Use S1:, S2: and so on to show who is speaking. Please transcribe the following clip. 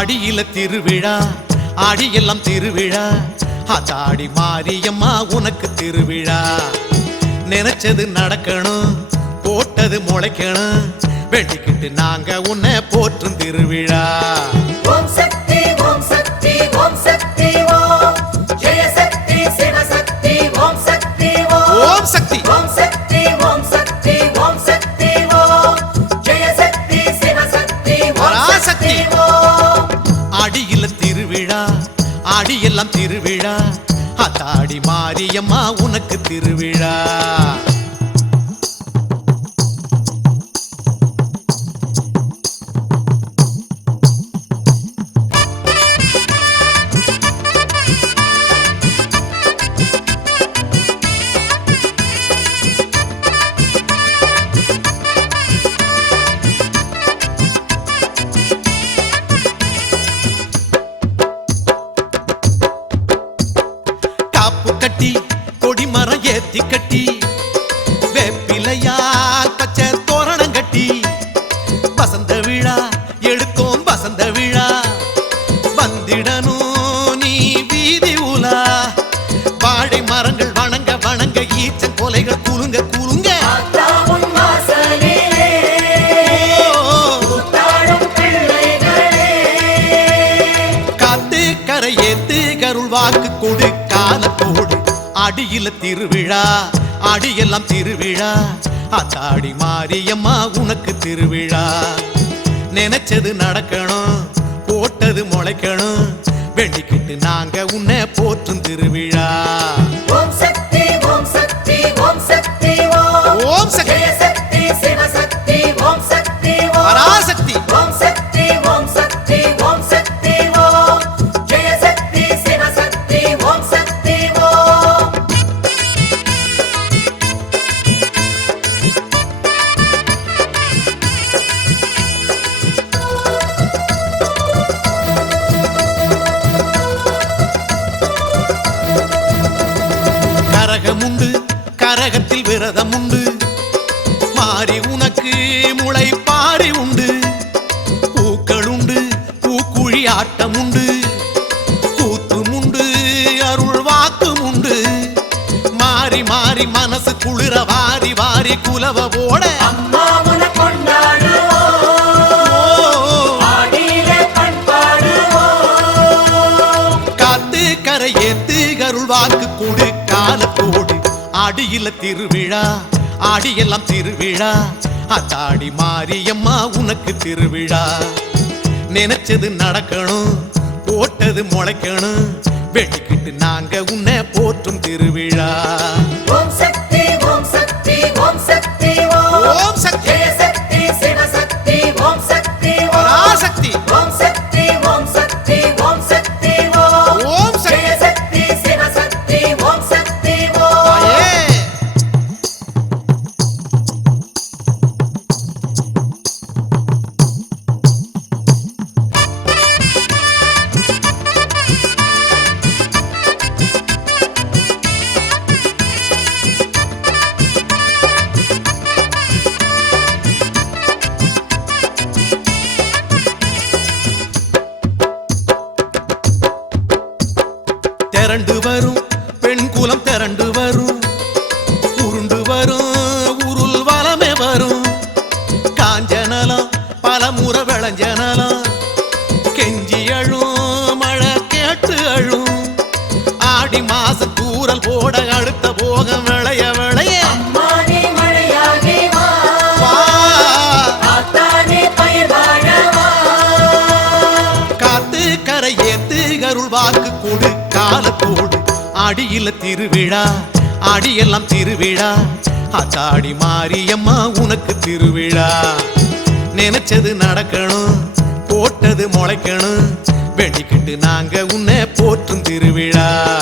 S1: ஆடியில திருவிழா ஆடி எல்லாம் திருவிழா. அதாடி மாரியம்மா உனக்கு திருவிழா. நினைச்சது நடக்கணும் போட்டது முளைக்கணும். வெட்டிக்கிட்டு நாங்க உன்னை போற்றும் திருவிழா. எல்லாம் திருவிழா. அத்தாடி மாரியம்மா உனக்கு திருவிழா. கரையேத்து வாக்கு கொடு காலத்தோடு. அடியில திருவிழா அடியெல்லாம் திருவிழா. அத்தாடி மாரியம்மா உனக்கு திருவிழா. நினைச்சது நடக்கணும் போட்டது முளைக்கணும். வெள்ளிக்கிட்டு நாங்க உன்னை போற்றும் திருவிழா. கரகமுண்டு கரகத்தில் விரதம் உண்டு மாறி உனக்கு முளை பாரி உண்டு. பூக்கள் உண்டு பூக்குழி ஆட்டம் உண்டு கூத்தும் உண்டு அருள் வாக்கும் உண்டு மாறி மாறி மனசு குளிர வாரி வாரி குலவ ஓட
S2: அம்மா ஆடியில
S1: திருவிழா ஆடியெல்லாம் திருவிழா. அத்தாடி மாரியம்மா உனக்கு திருவிழா. நினைச்சது நடக்கணும் போட்டது முளைக்கணும். வெட்டிக்கிட்டு நாங்க உன்னை வரும் உருள் வளமே வரும். காஞ்சனலம் பல முறை விளைஞ்சனலம். கெஞ்சி அழும் மழை கேட்டு அழும். ஆடி மாச தூரல் போட அடுத்த போகம் விளைய விளைய. காத்து கரையேத்து கருள் வாக்கு கொடு காலத்தோடு அடியில திருவிழா. அடியெல்லாம் திருவிழா. ஆச்சாடி மாரியம்மா உனக்கு திருவிழா. நினைச்சது நடக்கணும் போட்டது முளைக்கணும். வெடிக்கிட்டு நாங்க உன்னை போற்றும் திருவிழா.